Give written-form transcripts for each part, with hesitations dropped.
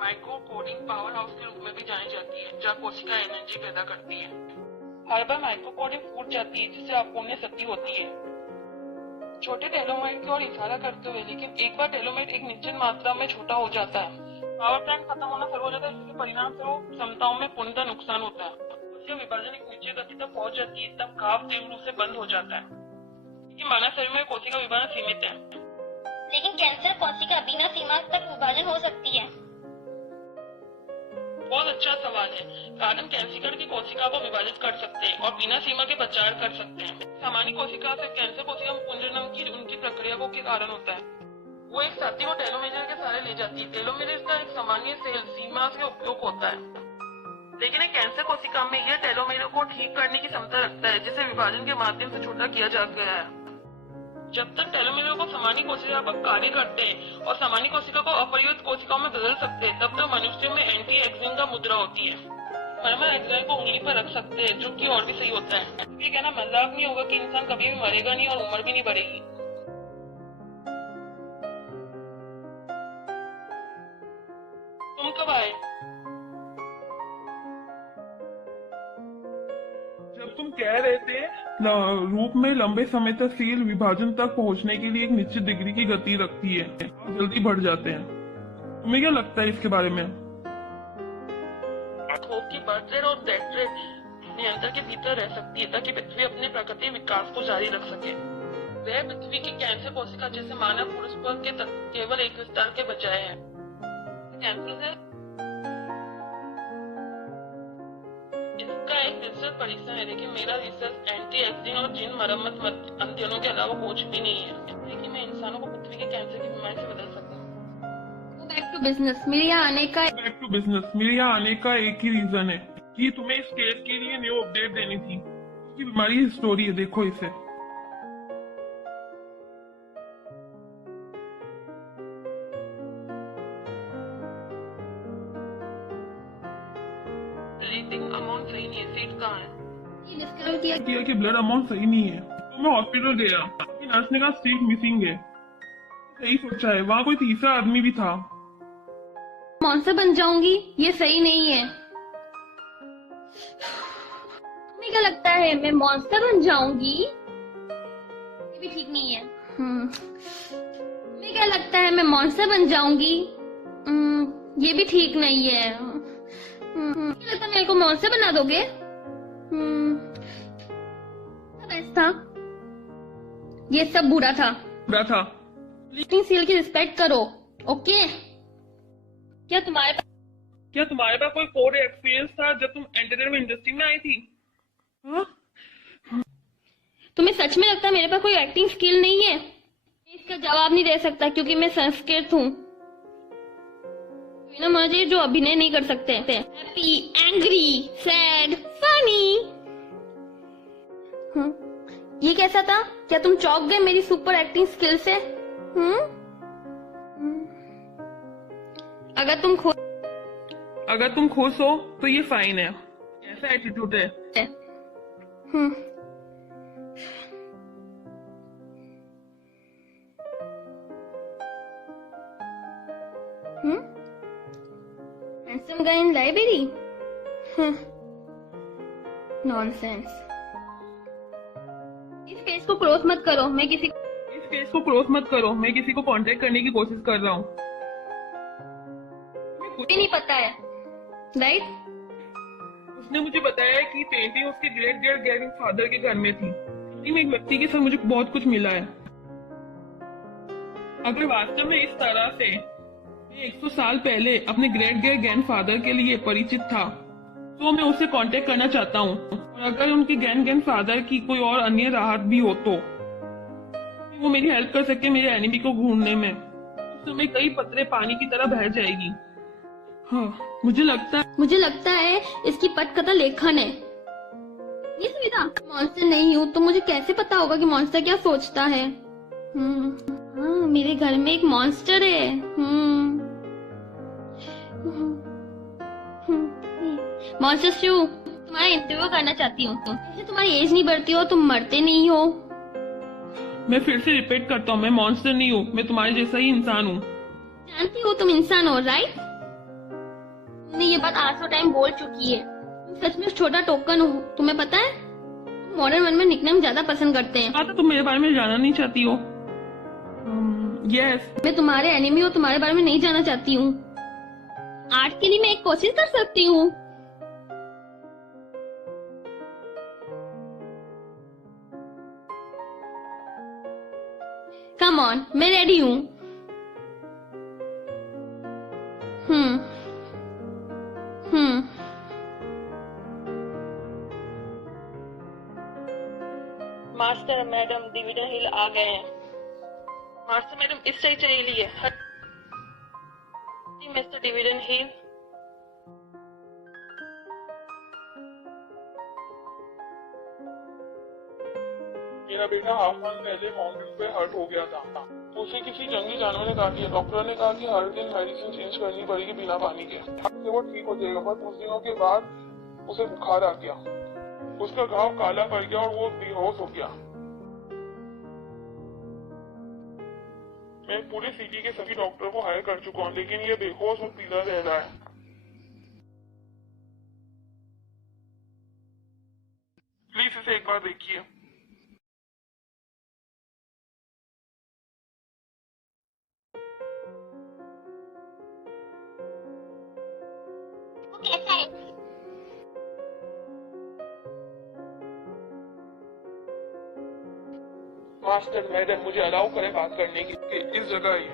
Micro coding power house के रूप में भी जानी जाती है, जहाँ कोशिका एनर्जी पैदा करती है। हर बार माइक्रो कोडिंग फूट जाती है, जिससे अपूर्ण क्षति होती है, छोटे टेलोमेर की ओर इशारा करते हुए। लेकिन एक बार टेलोमेर एक निश्चित मात्रा में छोटा हो जाता है, पावर प्लांट खत्म होना शुरू हो जाता है, जिसके परिणाम स्वरूप क्षमताओं में पूर्णतः नुकसान होता है। कोशिका विभाजन एक निश्चित गति तक पहुंच जाती है, तब घाव तीव्र रूप से बंद हो जाता है। लेकिन मानव शरीर में कोशिका विभाजन सीमित है। लेकिन कैंसर कोशिका बिना सीमा तक विभाजन हो सकती है। बहुत अच्छा सवाल है। कारण कैंसर की कोशिका को विभाजित कर सकते हैं और बिना सीमा के प्रचार कर सकते हैं। सामान्य कोशिका से कैंसर कोशिका में पुनर्जन्म की उनकी प्रक्रिया को के कारण होता है। वो एक साथी को टेलोमेर के सहारे ले जाती है। टेलोमेर का एक सामान्य सेल सीमा से उपयोग होता है, लेकिन एक कैंसर कोशिका में यह टेलोमेर को ठीक करने की क्षमता रखता है, जिसे विभाजन के माध्यम से छोटा किया जा गया है। जब तक टेलोमेर को सामान्य कोशिका पर कार्य करते हैं और सामान्य कोशिका को अपरिवर्तित कोशिकाओं में बदल सकते हैं, तब तक मनुष्य में एंटी एजिंग का मुद्रा होती है। मरमर एग्जाम को उंगली पर रख सकते हैं, जो कि और भी सही होता है। ये कहना मजाक नहीं होगा कि इंसान कभी भी मरेगा नहीं और उम्र भी नहीं बढ़ेगी। तुम कब आए? जब तुम कह रहे थे रूप में लंबे समय तक सेल विभाजन तक पहुंचने के लिए एक निश्चित डिग्री की गति रखती है और जल्दी बढ़ जाते हैं। तुम्हें क्या लगता है इसके बारे में? की बर्थ रेट और डेथ रेट नियंत्रण के भीतर रह सकती है, ताकि पृथ्वी अपने प्राकृतिक विकास को जारी रख सके। वह पृथ्वी की कैंसर कोशिका जैसे मानव पुरुष पर के केवल एक विस्तार के बजाय है। कैंसर है इसका एक रिसर्च परीक्षण है, लेकिन मेरा रिसर्च एंटी एजिंग और जीन मरम्मत अध्ययनों के अलावा कुछ भी नहीं है, इसलिए कि मैं इंसानों को पृथ्वी के कैंसर की बीमारी से बदल सकूं। Back to business. मेरे यहाँ आने का एक ही रीजन है कि तुम्हें इस केस के लिए न्यू अपडेट देनी थी। उसकी बीमारी की स्टोरी है, देखो इसे। ब्लीडिंग अमाउंट सही नहीं है, सीट कहाँ है? डिस्कवर किया कि ब्लड अमाउंट सही नहीं है, तो मैं हॉस्पिटल गया, नर्स ने कहा सीट मिसिंग है। सही सोचा है, वहाँ कोई तीसरा आदमी भी था। मॉन्स्टर बन जाऊंगी, ये सही नहीं है। तुम्हें क्या लगता है मैं मॉन्स्टर बन जाऊंगी? ये भी ठीक नहीं है। तुम्हें क्या लगता है मैं मॉन्स्टर बन जाऊंगी? ये भी ठीक नहीं है। क्या लगता है मेरे को मॉन्स्टर बना दोगे? बेस्ट था, ये सब बुरा था। लिविंग सील की रिस्पेक्ट करो, ओके? क्या तुम्हारे पास कोई कोर एक्सपीरियंस था जब तुम एंटरटेनमेंट इंडस्ट्री में आई थी? हाँ? तुम्हें सच में लगता है मेरे पास कोई एक्टिंग स्किल नहीं है? मैं इसका जवाब नहीं दे सकता क्योंकि मैं संस्कृत हूँ। ना मुझे जो अभिनय नहीं कर सकते। Happy, angry, sad, funny. ये कैसा था? क्या तुम चौंक गए मेरी सुपर एक्टिंग स्किल से? अगर तुम खुश हो तो ये फाइन है। कैसा एटीट्यूड है? हैंडसम गाय इन लाइब्रेरी? नॉनसेंस। इस केस को क्लोज मत करो, मैं किसी को कांटेक्ट करने की कोशिश कर रहा हूँ। कुछ भी नहीं पता है, राइट? उसने मुझे बताया कि पेंटिंग उसके ग्रेट ग्रैंडफादर के घर में थी। एक व्यक्ति के साथ मुझे बहुत कुछ मिला है। अगर वास्तव में इस तरह से 100 साल पहले अपने ग्रेट ग्रैंडफादर के लिए परिचित था, तो मैं उससे कांटेक्ट करना चाहता हूँ। और अगर उनके ग्रैंडफादर की कोई और अन्य राहत भी हो तो वो मेरी हेल्प कर सके मेरे एनिमी को ढूंढने में। उस समय कई पत्रे पानी की तरह बह जाएगी। हाँ, मुझे लगता है इसकी पटकथा लेखन है। ये सुविधा मॉन्स्टर नहीं हूँ तो मुझे कैसे पता होगा कि मॉन्स्टर क्या सोचता है? हाँ, मेरे घर में एक मॉन्स्टर है। मॉन्स्टर शू, तुम्हारा इंटरव्यू करना चाहती हूँ। जैसे तुम्हारी एज नहीं बढ़ती हो, तुम मरते नहीं हो। मैं फिर से रिपीट करता हूँ, मैं मॉन्स्टर नहीं हूँ, मैं तुम्हारे जैसा ही इंसान हूँ। जानती हो तुम इंसान हो, राइट? तुमने ये बात 800 टाइम बोल चुकी है। तुम सच में छोटा टोकन हूँ, तुम्हें पता है? मॉडर्न वन में निकनेम ज्यादा पसंद करते हैं। हाँ, तो तुम मेरे बारे में जानना नहीं चाहती हो? यस। मैं तुम्हारे एनिमी और तुम्हारे बारे में नहीं जानना चाहती हूँ। आज के लिए मैं एक कोशिश कर सकती हूँ। कम ऑन, मैं रेडी हूँ। हम्म हम्म मास्टर मैडम डिविडन हिल आ गए हैं। मास्टर मैडम इस साइड चली है। मिस्टर डिविडन हिल। मेरा बेटा हाफ मंथ पहले माउंटेन पे हर्ट हो गया था, तो उसे किसी जंगली जानवर ने काट दिया। डॉक्टर ने कहा कि हर दिन मेडिसिन चेंज करनी पड़ेगी बिना पानी के, तो वो ठीक हो जाएगा। पर कुछ दिनों के बाद उसे बुखार आ गया, उसका घाव काला पड़ गया और वो बेहोश हो गया। मैं पूरे सिटी के सभी डॉक्टर को हायर कर चुका हूँ, लेकिन ये बेहोश और पीला रह रहा है। प्लीज इसे एक बार देखिए। कैसा है? मास्टर मैडम मुझे अलाउ करें बात करने की, इस जगह ही।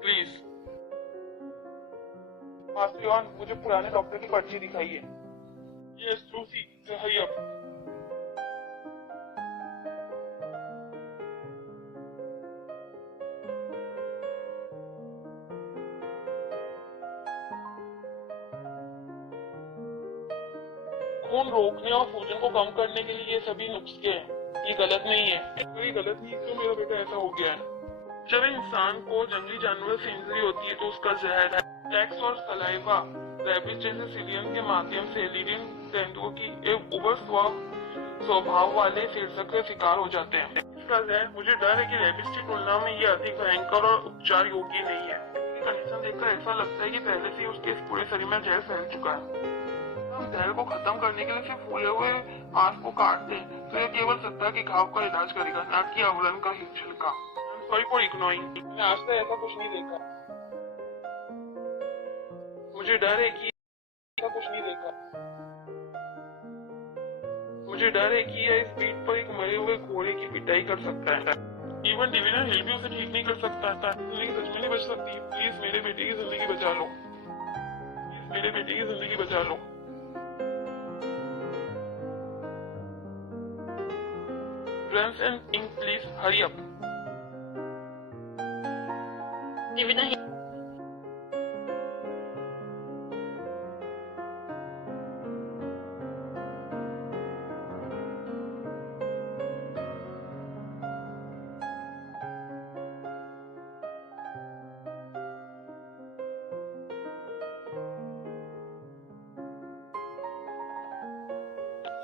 प्लीज मास्टर योहान, मुझे पुराने डॉक्टर की पर्ची दिखाइए। Yes Lucy, hurry up. खून रोकने और सूजन को कम करने के लिए ये सभी नुस्खे हैं। ये गलत नहीं है। अगर ये गलत नहीं तो मेरा बेटा ऐसा हो गया है। जब इंसान को जंगली जानवर से इंजरी होती है तो उसका जहर टैक्स और सलाइवा रैबिस जैसे सिलियन के माध्यम से लीडिंग तेंदुओं की एक उबर स्वभाव वाले शीर्षक के शिकार हो जाते हैं। इसका जहर, मुझे डर है कि रैबिस की तुलना में ये अधिक भयंकर और उपचार योग्य नहीं है। कंडीशन देखकर ऐसा लगता है कि पहले से ही उसके पूरे शरीर में जहर फैल चुका है। हम जहर को खत्म करने के लिए सिर्फ फूले हुए मांस को काटते हैं, तो ये केवल सत्ता के घाव का इलाज करेगा, न कि आवरण का ही छिलका। सॉरी फॉर इग्नोरिंग, मैंने आज तक ऐसा कुछ नहीं देखा। मुझे डर है कि ऐसा कुछ नहीं देखा। मुझे डर है कि यह इस पीठ पर एक मरे हुए घोड़े की पिटाई कर सकता है। इवन डिविडन हिल भी उसे ठीक नहीं कर सकता। जिंदगी सच में नहीं बच सकती। प्लीज मेरे बेटे की जिंदगी बचा लो। प्लीज मेरे बेटे की जिंदगी बचा लो। Friends and ink, please hurry up. Dividend hill.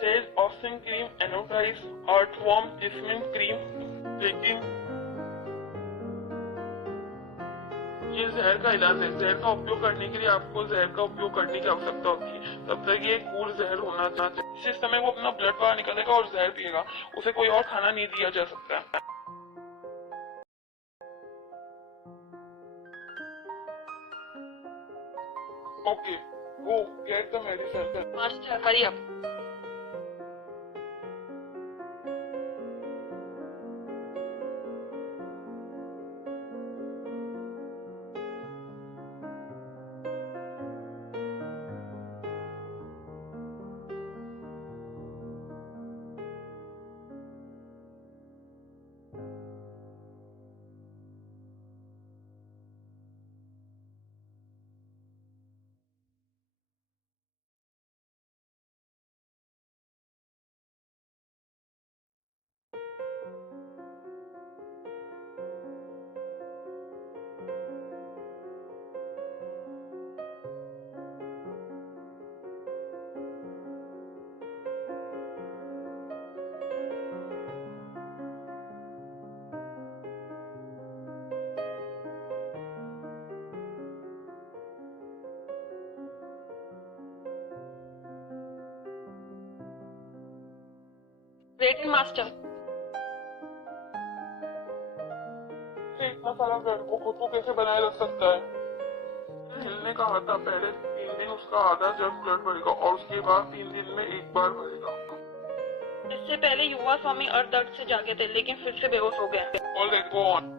Says Austin cream, anodized earthworm jasmine cream, लेकिन ये जहर का इलाज है। जहर का उपयोग करने के लिए आपको जहर का उपयोग करने की आवश्यकता होती है। तब तक ये कूल जहर होना चाहिए। इस समय वो अपना ब्लड बाहर निकालेगा और जहर पिएगा। उसे कोई और खाना नहीं दिया जा सकता। Okay, go get the medicine. Master hurry up. Great master. इतना सारा ब्रेड वो खुद को कैसे बनाए रख सकता है? हिलने का आता पहले 3 दिन उसका आधा जग ब्लड बढ़ेगा और उसके बाद 3 दिन में एक बार बढ़ेगा। इससे पहले युवा स्वामी अर्ध दर्द से जागे थे, लेकिन फिर से बेहोश हो गए। All right, go on.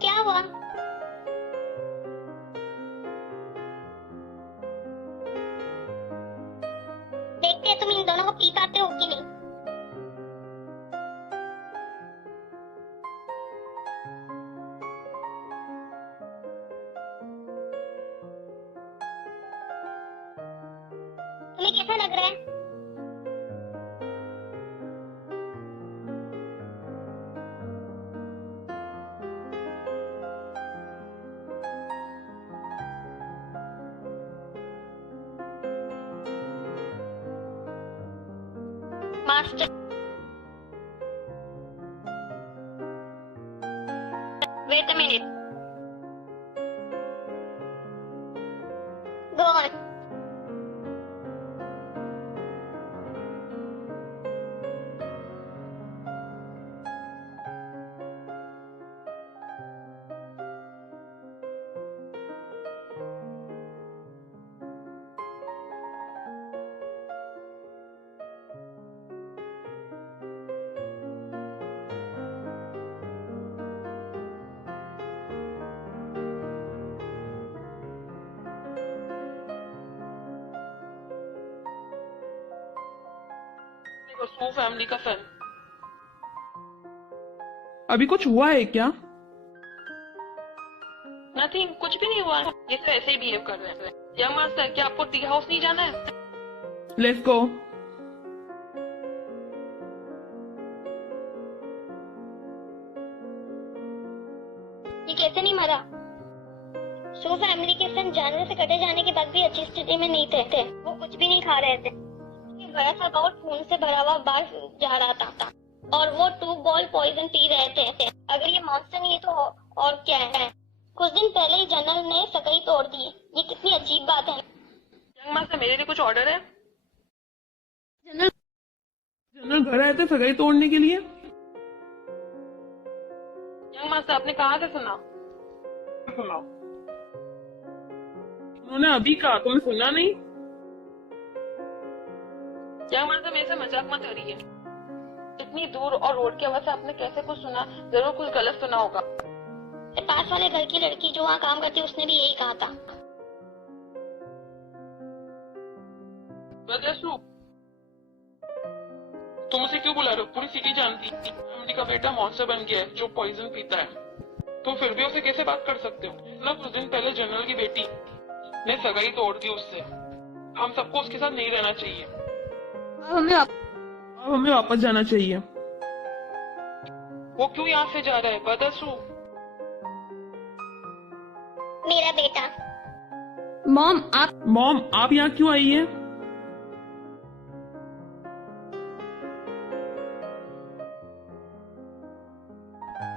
क्या हुआ? देखते हैं तुम इन दोनों को पी पाते हो कि नहीं। तुम्हें कैसा लग रहा है? Master, wait a minute. Go on. सू फैमिली का सन। अभी कुछ हुआ है क्या? नथिंग, कुछ भी नहीं हुआ। ये तो ऐसे ही बिहेव कर रहे हैं। यंग मास्टर, क्या आपको टी हाउस नहीं जाना है? Let's go. ये कैसे नहीं मरा? सो फैमिली के सन जानवर से कटे जाने के बाद भी अच्छी स्थिति में नहीं थे। वो कुछ भी नहीं खा रहे थे। ये बड़ा सा बाउल खून से भरा हुआ बाहर जा रहा था और वो 2 बॉल पॉइजन पी रहे थे। अगर ये मॉन्स्टर नहीं है तो और क्या है? कुछ दिन पहले ही जनरल ने सकई तोड़ दी। ये कितनी अजीब बात है। यंग मास्टर, मेरे लिए कुछ ऑर्डर है? जनरल घर आए थे सगाई तोड़ने के लिए। यंग मास्टर, आपने कहाँ से सुना? उन्होंने अभी कहा, तुमने सुना नहीं? यंग मास्टर, मेरे से मजाक मत करिए। इतनी दूर और रोड की आवाज से आपने कैसे कुछ सुना? जरूर कुछ गलत सुना होगा। पास वाले घर की लड़की जो वहाँ काम करती है उसने भी यही कहा था। बदसू, तुम उसे क्यों बुला रहे हो? पूरी सिटी जानती है फैमिली का बेटा मॉन्स्टर बन गया है जो पॉइजन पीता है। तुम फिर भी उसे कैसे बात कर सकते हो? ना कुछ दिन पहले जनरल की बेटी ने सगाई तोड़ दी उससे। हम सबको उसके साथ नहीं रहना चाहिए। अब हमें वापस जाना चाहिए। वो क्यों यहाँ से जा रहा है? बदसू, मेरा बेटा। मॉम, आप यहाँ क्यों आई है?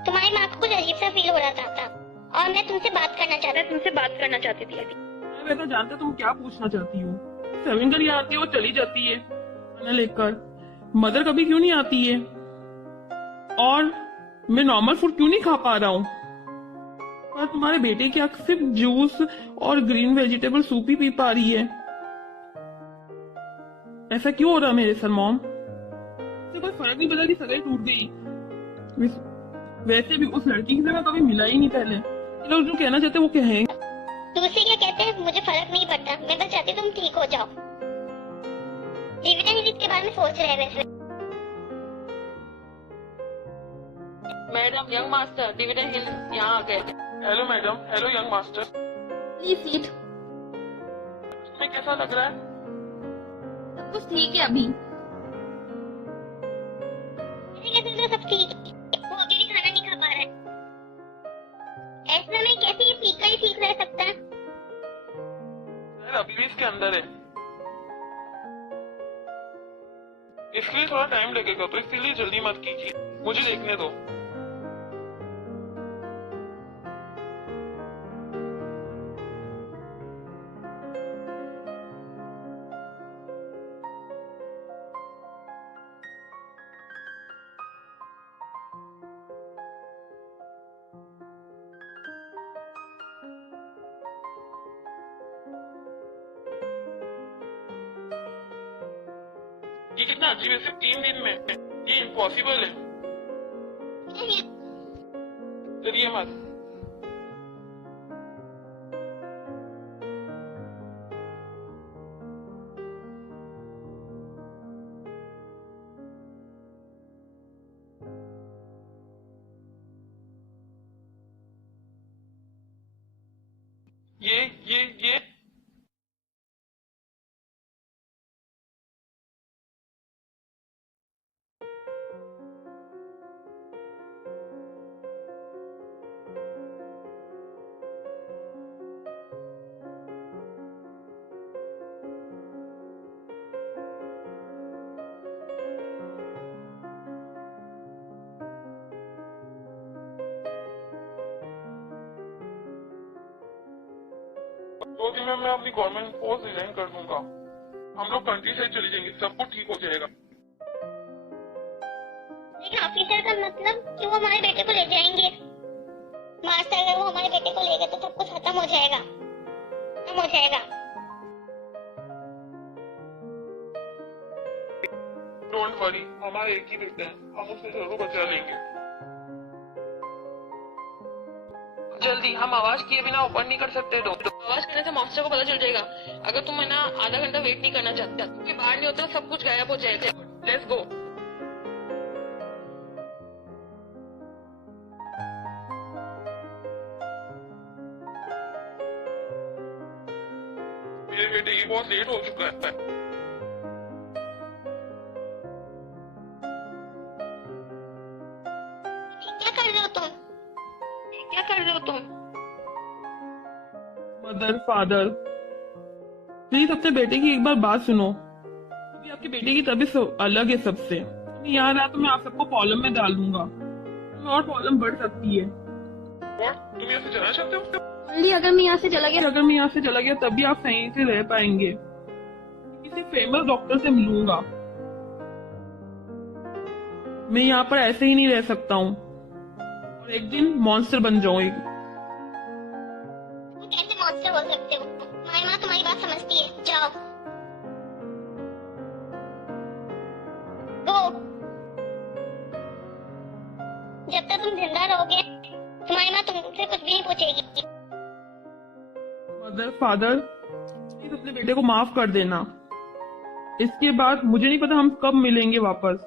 तुम्हारी माँ को कुछ अजीब सा फील हो रहा था और मैं तुमसे बात करना चाहती थी अभी। मैं तो जानता तुम क्या पूछना चाहती हो। सेविंगर यहाँ आती है, वो चली जाती है खाना लेकर। मदर कभी क्यों नहीं आती है? और मैं नॉर्मल फूड क्यों नहीं खा पा रहा हूँ? पर तुम्हारे बेटे की आंख सिर्फ जूस और ग्रीन वेजिटेबल सूप ही पी पा रही है। ऐसा क्यों हो रहा मेरे सर मॉम? इससे कोई फर्क नहीं पड़ा कि सगाई टूट गई। वैसे भी उस लड़की से मैं कभी मिला ही नहीं पहले। ये लोग जो कहना चाहते वो कहें। दूसरे क्या कहते हैं मुझे फर्क नहीं पड़ता। मैं बस चाहती तुम ठीक हो जाओ। डिविडेंड हिल के बारे में सोच रहे हैं वैसे। मैडम, यंग मास्टर डिविडेंड हिल यहाँ आ गए। Hello madam. Hello young master. Please seat. तुम्हें कैसा लग रहा है? सब कुछ ठीक है अभी। कैसे तो सब ठीक। वो अभी भी खाना नहीं खा पा रहा है। ऐसे में कैसे ये पीकर ही ठीक रह सकता है? अभी भी इसके अंदर है। इसके लिए थोड़ा टाइम लगेगा, तो इसीलिए जल्दी मत कीजिए, मुझे देखने दो। ये कितना अजीब है, सिर्फ 3 दिन में, ये इम्पॉसिबल है। चलिए मत। ये 2 दिन में मैं अपनी गवर्नमेंट पोस्ट रिजाइन कर दूंगा। हम लोग कंट्री साइड चले जाएंगे, सब कुछ ठीक हो जाएगा। लेकिन ऑफिसर का मतलब कि वो हमारे बेटे को ले जाएंगे। मास्टर अगर वो हमारे बेटे को ले गए तो सब कुछ खत्म हो जाएगा, खत्म हो जाएगा। डोंट वरी, हमारा एक ही बेटा है, हम उसे जरूर बचा लेंगे। जल्दी, हम आवाज किए बिना ओपन नहीं कर सकते डोर। आवाज करने से मॉन्स्टर को पता चल जाएगा। अगर तुम है ना आधा घंटा वेट नहीं करना चाहते, क्योंकि बाहर नहीं होता सब कुछ गायब हो जाएगा। Let's go. मेरे बेटे की बहुत लेट हो चुका है। क्या कर रहे हो तुम? क्या कर रहे हो तुम? मदर, फादर, प्लीज अपने बेटे की एक बार बात सुनो। अभी आपके बेटे की तबीयत अलग है सबसे। यहाँ रहा तो मैं आप सबको प्रॉब्लम में डाल दूंगा, तो और प्रॉब्लम बढ़ सकती है। और तुम यहाँ से जाना चाहते हो? ओनली अगर मैं यहाँ से चला गया, अगर मैं यहाँ से चला गया तभी आप सही से रह पाएंगे। किसी फेमस डॉक्टर से मिलूंगा। मैं यहाँ पर ऐसे ही नहीं रह सकता हूँ और एक दिन मॉन्स्टर बन जाऊंगी। तुम कैसे मॉन्स्टर हो सकते हो? तुम्हारी माँ तुम्हारी बात समझती है। जाओ, गो। जब तक तुम जिंदा रहोगे तुम्हारी माँ तुमसे कुछ भी नहीं पूछेगी। मदर, फादर, प्लीज अपने बेटे को माफ कर देना। इसके बाद मुझे नहीं पता हम कब मिलेंगे वापस।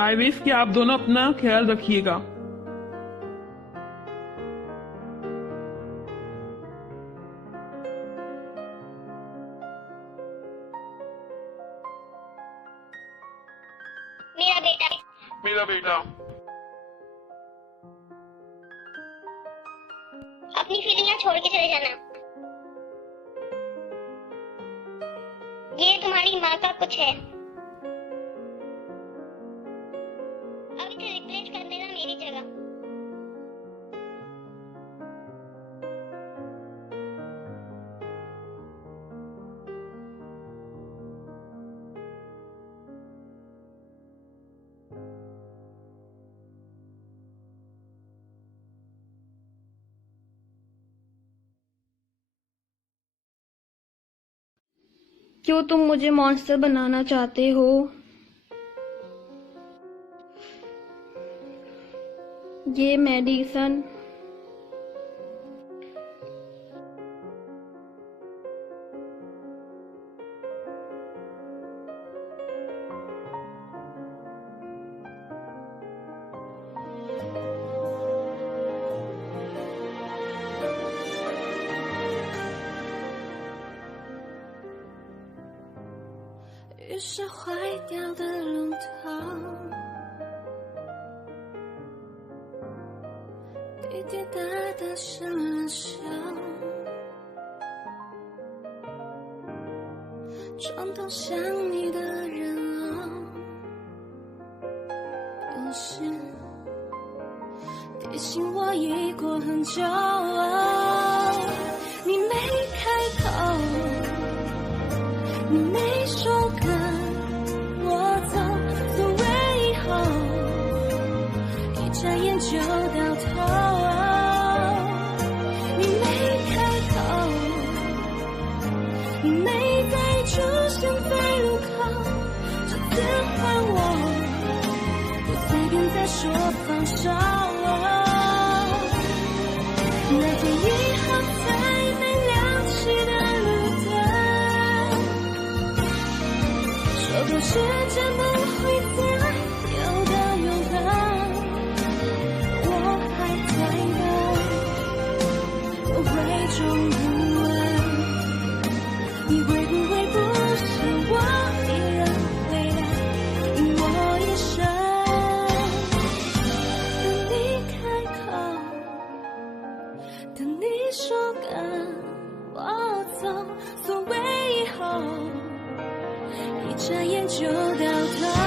आई विश कि आप दोनों अपना ख्याल रखिएगा। मेरा बेटा, मेरा बेटा, अपनी फीलिंग छोड़ के चले जाना। ये तुम्हारी माँ का कुछ है। अब इसे रिप्लेस कर देना मेरी जगह। क्यों तुम मुझे मॉन्स्टर बनाना चाहते हो? ये मेडिसन于是坏掉的龙头，滴滴答答失了手，装懂想你的人哦，不是提醒我已过很久哦，你没开口，你没说跟我走，所谓以后，一眨眼就到头。你没开口，你没再出现在路口，这次换我，不随便再说放手。那天以后才没亮起的路灯，说过时间不会再有的拥抱，我还在等，我会终不问，你会不会不是我一人回来，因我一生等你开口，等你说跟我走，所谓以后，一眨眼就到头。